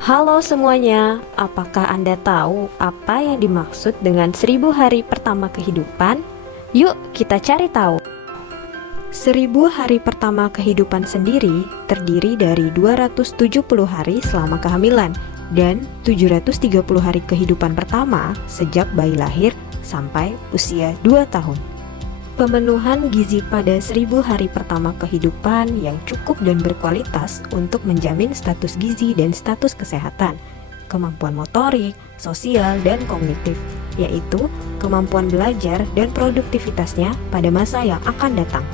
Halo semuanya, apakah Anda tahu apa yang dimaksud dengan 1000 hari pertama kehidupan? Yuk kita cari tahu. 1000 hari pertama kehidupan sendiri terdiri dari 270 hari selama kehamilan dan 730 hari kehidupan pertama sejak bayi lahir sampai usia 2 tahun. Pemenuhan gizi pada 1000 hari pertama kehidupan yang cukup dan berkualitas untuk menjamin status gizi dan status kesehatan, kemampuan motorik, sosial, dan kognitif, yaitu kemampuan belajar dan produktivitasnya pada masa yang akan datang.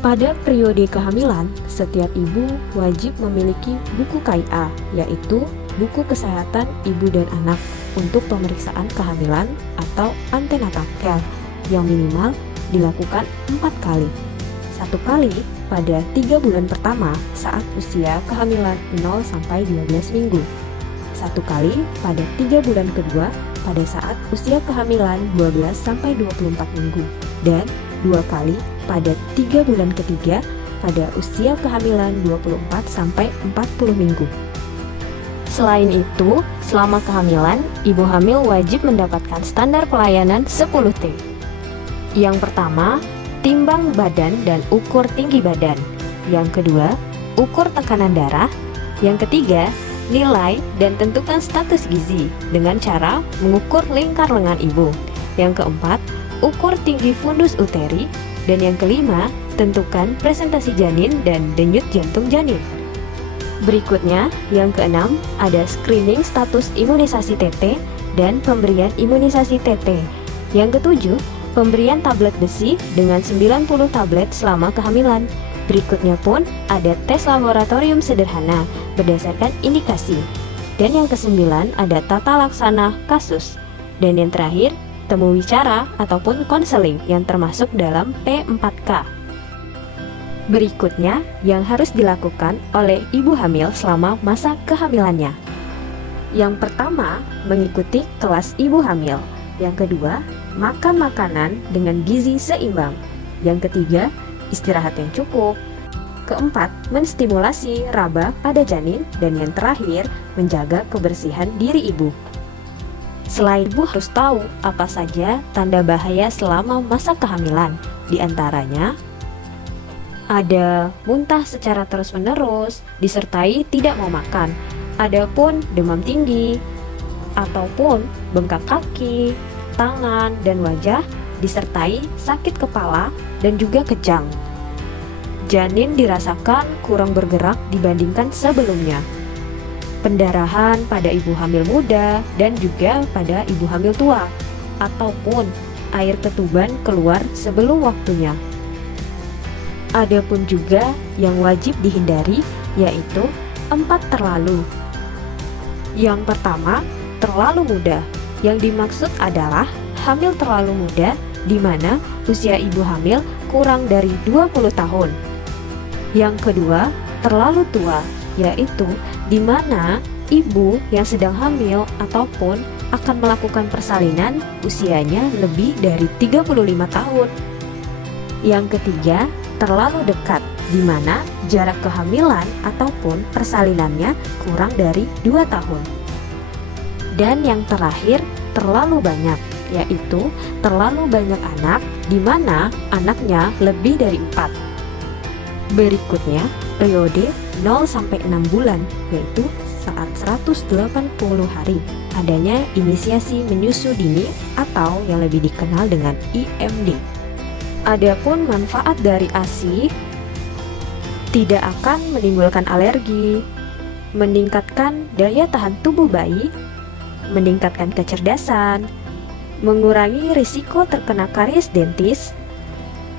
Pada periode kehamilan, setiap ibu wajib memiliki buku KIA, yaitu buku kesehatan ibu dan anak untuk pemeriksaan kehamilan atau antenatal care yang minimal dilakukan 4 kali. 1 kali pada 3 bulan pertama saat usia kehamilan 0-12 minggu. 1 kali pada 3 bulan kedua pada saat usia kehamilan 12-24 minggu. Dan 2 kali pada 3 bulan ketiga pada usia kehamilan 24-40 minggu. Selain itu, selama kehamilan, ibu hamil wajib mendapatkan standar pelayanan 10T. Yang pertama, timbang badan dan ukur tinggi badan. Yang kedua, ukur tekanan darah. Yang ketiga, nilai dan tentukan status gizi dengan cara mengukur lingkar lengan ibu. Yang keempat, ukur tinggi fundus uteri. Dan yang kelima, tentukan presentasi janin dan denyut jantung janin. Berikutnya, yang keenam, ada screening status imunisasi TT dan pemberian imunisasi TT. Yang ketujuh, pemberian tablet besi dengan 90 tablet selama kehamilan. Berikutnya pun ada tes laboratorium sederhana berdasarkan indikasi. Dan yang kesembilan ada tata laksana kasus. Dan yang terakhir, temu wicara ataupun konseling yang termasuk dalam P4K. Berikutnya yang harus dilakukan oleh ibu hamil selama masa kehamilannya. Yang pertama, mengikuti kelas ibu hamil. Yang kedua, makan makanan dengan gizi seimbang. Yang ketiga, istirahat yang cukup. Keempat, menstimulasi raba pada janin. Dan yang terakhir, menjaga kebersihan diri ibu. Selain ibu harus tahu apa saja tanda bahaya selama masa kehamilan. Di antaranya, ada muntah secara terus-menerus, disertai tidak mau makan. Adapun demam tinggi, ataupun bengkak kaki, tangan, dan wajah, disertai sakit kepala dan juga kejang. Janin dirasakan kurang bergerak dibandingkan sebelumnya. Pendarahan pada ibu hamil muda dan juga pada ibu hamil tua, ataupun air ketuban keluar sebelum waktunya. Adapun juga yang wajib dihindari, yaitu 4 terlalu. Yang pertama, terlalu muda. Yang dimaksud adalah hamil terlalu muda, di mana usia ibu hamil kurang dari 20 tahun. Yang kedua, terlalu tua, yaitu di mana ibu yang sedang hamil ataupun akan melakukan persalinan usianya lebih dari 35 tahun. Yang ketiga, terlalu dekat, di mana jarak kehamilan ataupun persalinannya kurang dari 2 tahun. Dan yang terakhir, terlalu banyak, yaitu terlalu banyak anak, di mana anaknya lebih dari 4. Berikutnya, periode 0-6 bulan, yaitu saat 180 hari, adanya inisiasi menyusu dini atau yang lebih dikenal dengan IMD. Adapun manfaat dari ASI, tidak akan menimbulkan alergi, meningkatkan daya tahan tubuh bayi, meningkatkan kecerdasan, mengurangi risiko terkena karies dentis,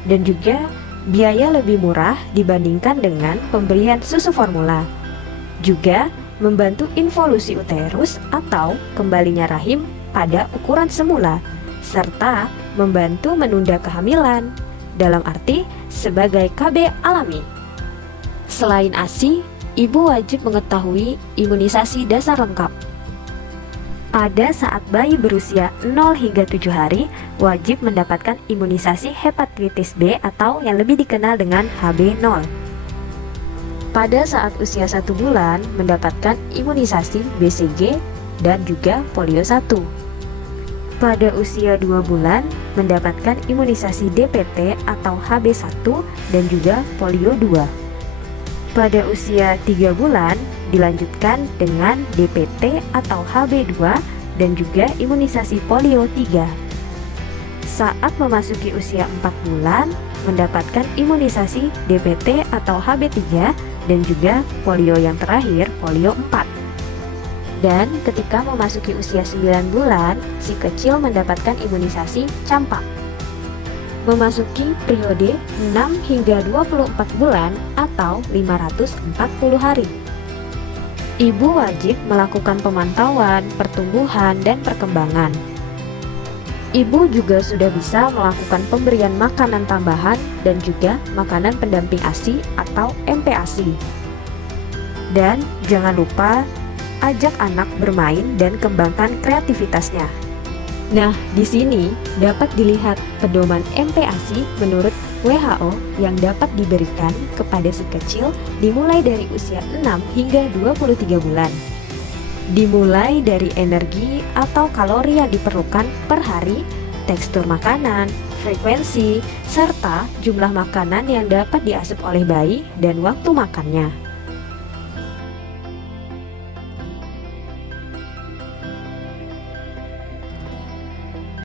dan juga biaya lebih murah dibandingkan dengan pemberian susu formula. Juga membantu involusi uterus atau kembalinya rahim pada ukuran semula, serta membantu menunda kehamilan, dalam arti sebagai KB alami. Selain ASI, ibu wajib mengetahui imunisasi dasar lengkap. Pada saat bayi berusia 0 hingga 7 hari, wajib mendapatkan imunisasi hepatitis B atau yang lebih dikenal dengan HB0. Pada saat usia 1 bulan mendapatkan imunisasi BCG dan juga polio 1. Pada usia 2 bulan mendapatkan imunisasi DPT atau HB1 dan juga polio 2. Pada usia 3 bulan dilanjutkan dengan DPT atau HB2 dan juga imunisasi polio 3. Saat memasuki usia 4 bulan mendapatkan imunisasi DPT atau HB3 dan juga polio yang terakhir polio 4. Dan ketika memasuki usia 9 bulan, si kecil mendapatkan imunisasi campak. Memasuki periode 6 hingga 24 bulan atau 540 hari. Ibu wajib melakukan pemantauan, pertumbuhan, dan perkembangan. Ibu juga sudah bisa melakukan pemberian makanan tambahan dan juga makanan pendamping ASI atau MPASI. Dan jangan lupa ajak anak bermain dan kembangkan kreativitasnya. Nah, di sini dapat dilihat pedoman MPASI menurut WHO yang dapat diberikan kepada si kecil dimulai dari usia 6 hingga 23 bulan. Dimulai dari energi atau kalori yang diperlukan per hari, tekstur makanan, frekuensi, serta jumlah makanan yang dapat diasup oleh bayi dan waktu makannya.